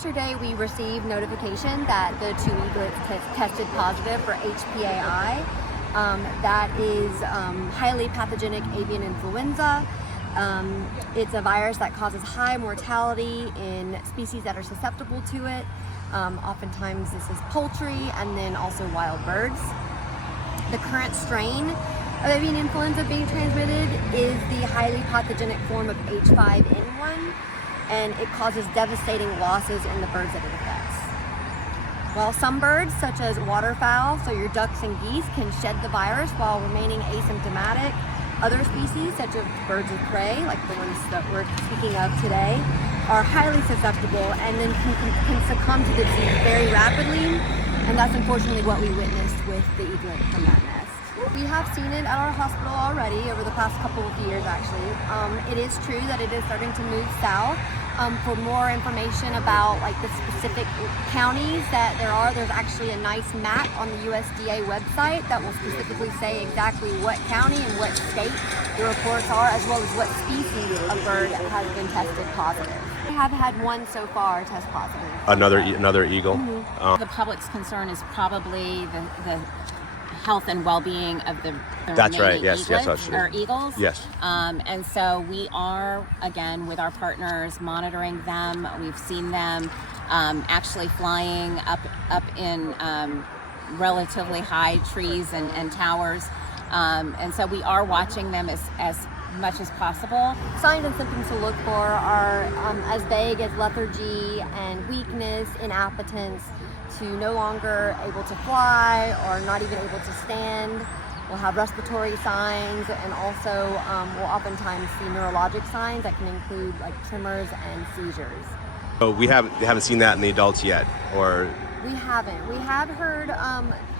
Yesterday we received notification that the 2 eaglets tested positive for HPAI. That is highly pathogenic avian influenza. It's a virus that causes high mortality in species that are susceptible to it. Oftentimes this is poultry and then also wild birds. The current strain of avian influenza being transmitted is the highly pathogenic form of H5N1. And it causes devastating losses in the birds that it affects. While some birds, such as waterfowl, so your ducks and geese, can shed the virus while remaining asymptomatic, other species, such as birds of prey, like the ones that we're speaking of today, are highly susceptible and then can succumb to the disease very rapidly. And that's unfortunately what we witnessed with the eaglet from that nest. We have seen it at our hospital already over the past couple of years, actually. It is true that it is starting to move south. For more information about like the specific counties that there's actually a nice map on the USDA website that will specifically say exactly what county and what state the reports are, as well as what species of bird has been tested positive. We have had one so far test positive. Another eagle. Mm-hmm. The public's concern is probably the health and well-being of the That's right. Yes, eaglets, yes, or eagles. Yes. And so we are, again, with our partners, monitoring them. We've seen them actually flying up in relatively high trees and towers. And so we are watching them as much as possible. Signs and symptoms to look for are as vague as lethargy and weakness, inappetence, to no longer able to fly or not even able to stand. We'll have respiratory signs, and also we'll oftentimes see neurologic signs that can include like tremors and seizures. So we haven't seen that in the adults yet, or? We haven't. We have heard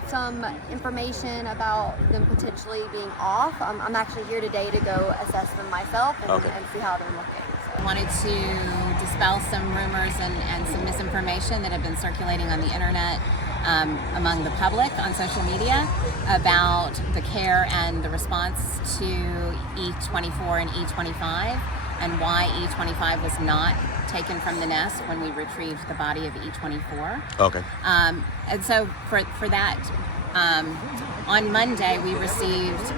some information about them potentially being off. I'm actually here today to go assess them myself and see how they're looking. I wanted to dispel some rumors and some misinformation that have been circulating on the internet among the public on social media about the care and the response to E24 and E25, and why E25 was not taken from the nest when we retrieved the body of E24. Okay. And so for that, on Monday we received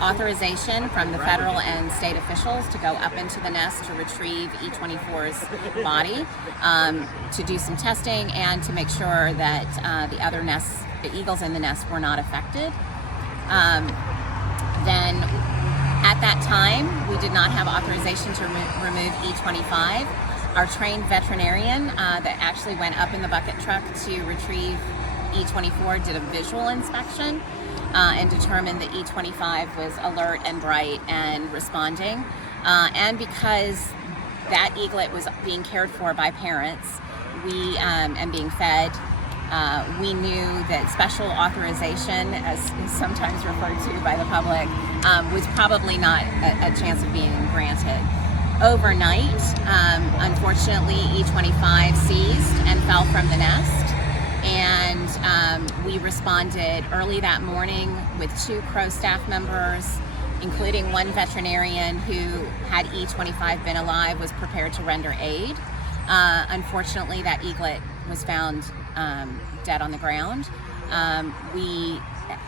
authorization from the federal and state officials to go up into the nest to retrieve E24's body, to do some testing and to make sure that the other nests, the eagles in the nest, were not affected. Then at that time, we did not have authorization to remove E25. Our trained veterinarian that actually went up in the bucket truck to retrieve E24 did a visual inspection and determined that E25 was alert and bright and responding. And because that eaglet was being cared for by parents, and being fed, we knew that special authorization, as is sometimes referred to by the public, was probably not a chance of being granted. Overnight, unfortunately, E25 seized and fell from the nest. And we responded early that morning with 2 Crow staff members, including one veterinarian who, had E25 been alive, was prepared to render aid. Unfortunately, that eaglet was found dead on the ground. We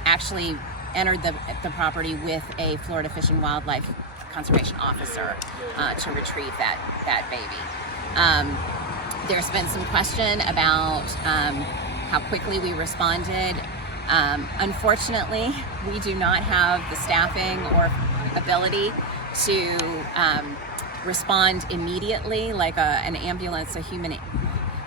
actually entered the property with a Florida Fish and Wildlife Conservation officer to retrieve that baby. There's been some question about how quickly we responded. Unfortunately, we do not have the staffing or ability to respond immediately like an ambulance, a human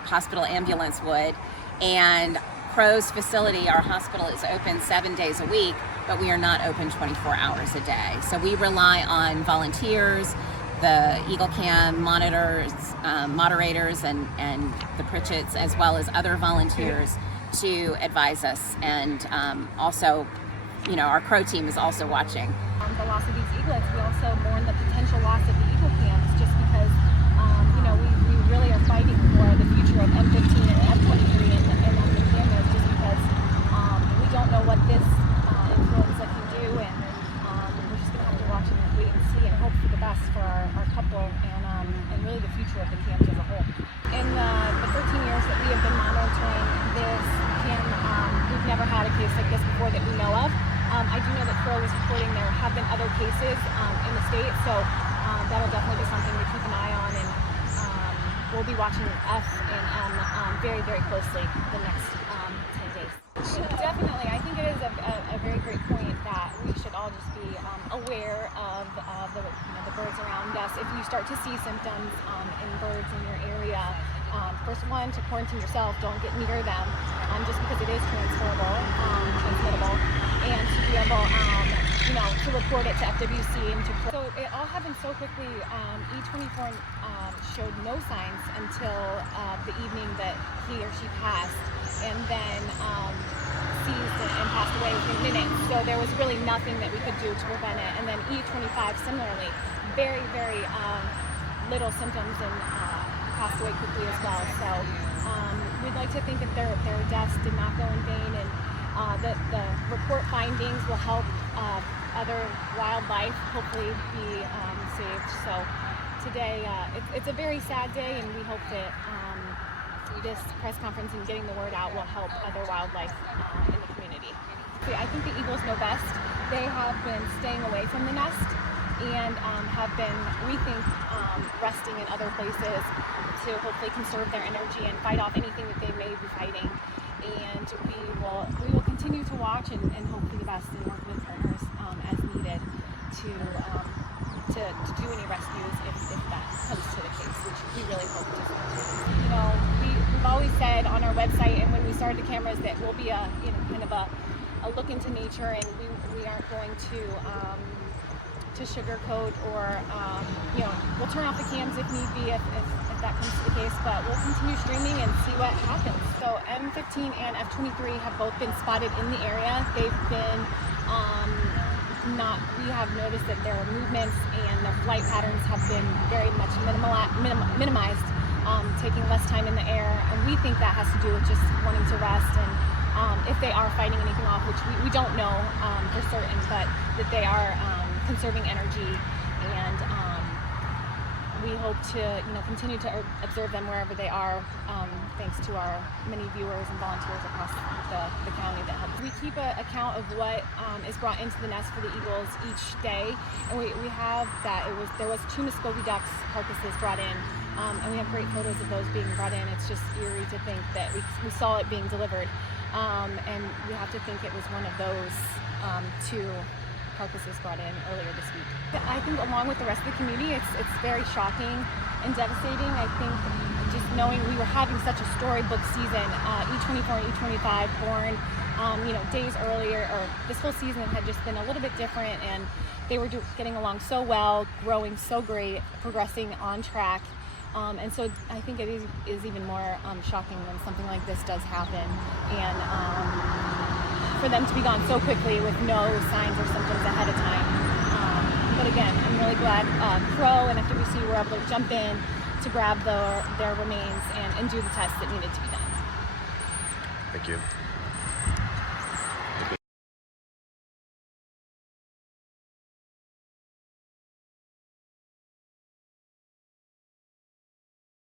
hospital ambulance would. And Crow's facility, our hospital, is open 7 days a week, but we are not open 24 hours a day. So we rely on volunteers, the Eagle Cam monitors, moderators, and the Pritchett's, as well as other volunteers, to advise us. And also, our Crow team is also watching. The loss of these eaglets, we also mourn the potential loss of the Eagle Cams, just because we really are fighting for the future of M15 and F23 and M15, just because we don't know what this influenza can do, and we're just going to have to watch and wait and see and hope for the best for our couple and really the future of the cams as a whole. In the this cam, we've never had a case like this before that we know of. I do know that Crow is reporting there have been other cases in the state, so that'll definitely be something to keep an eye on, and we'll be watching F and M very, very closely the next 10 days. Definitely, I think it is a very great point that we should all just be aware of the birds around us. If you start to see symptoms in birds in your area, first one, to quarantine yourself, don't get near them, just because it is transmittable, and to be able, to report it to FWC and to. So it all happened so quickly. E24 showed no signs until the evening that he or she passed, and then seized and passed away within minutes. So there was really nothing that we could do to prevent it. And then E25 similarly, very, very little symptoms, and passed away quickly as well. So we'd like to think that their deaths did not go in vain, and that the report findings will help other wildlife hopefully be saved. So today, it's a very sad day, and we hope that this press conference and getting the word out will help other wildlife in the community. I think the eagles know best. They have been staying away from the nest and have been, we think, resting in other places to hopefully conserve their energy and fight off anything that they may be fighting. And we will continue to watch and hope for the best and work with partners as needed to do any rescues if that comes to the case, which we really hope to. We've always said on our website and when we started the cameras that we'll be a look into nature, and we aren't going to sugarcoat or we'll turn off the cams if need be if that comes to the case, but we'll continue streaming and see what happens. So M15 and F23 have both been spotted in the area. They've been we have noticed that their movements and their flight patterns have been very much minimized, taking less time in the air, and we think that has to do with just wanting to rest, and if they are fighting anything off, which we don't know for certain, but that they are conserving energy, and we hope to continue to observe them wherever they are, thanks to our many viewers and volunteers across the county that help. We keep an account of what is brought into the nest for the eagles each day, and we have that there was 2 Muscovy ducks carcasses brought in, and we have great photos of those being brought in. It's just eerie to think that we saw it being delivered, and we have to think it was one of those 2 carcasses brought in earlier this week. I think along with the rest of the community, it's very shocking and devastating. I think just knowing we were having such a storybook season, E24 and E25 born days earlier, or this whole season had just been a little bit different, and they were getting along so well, growing so great, progressing on track. And so I think it is even more shocking when something like this does happen, and for them to be gone so quickly with no signs or symptoms ahead of time. But again, I'm really glad Crow and FWC were able to jump in to grab their remains and do the tests that needed to be done. Thank you.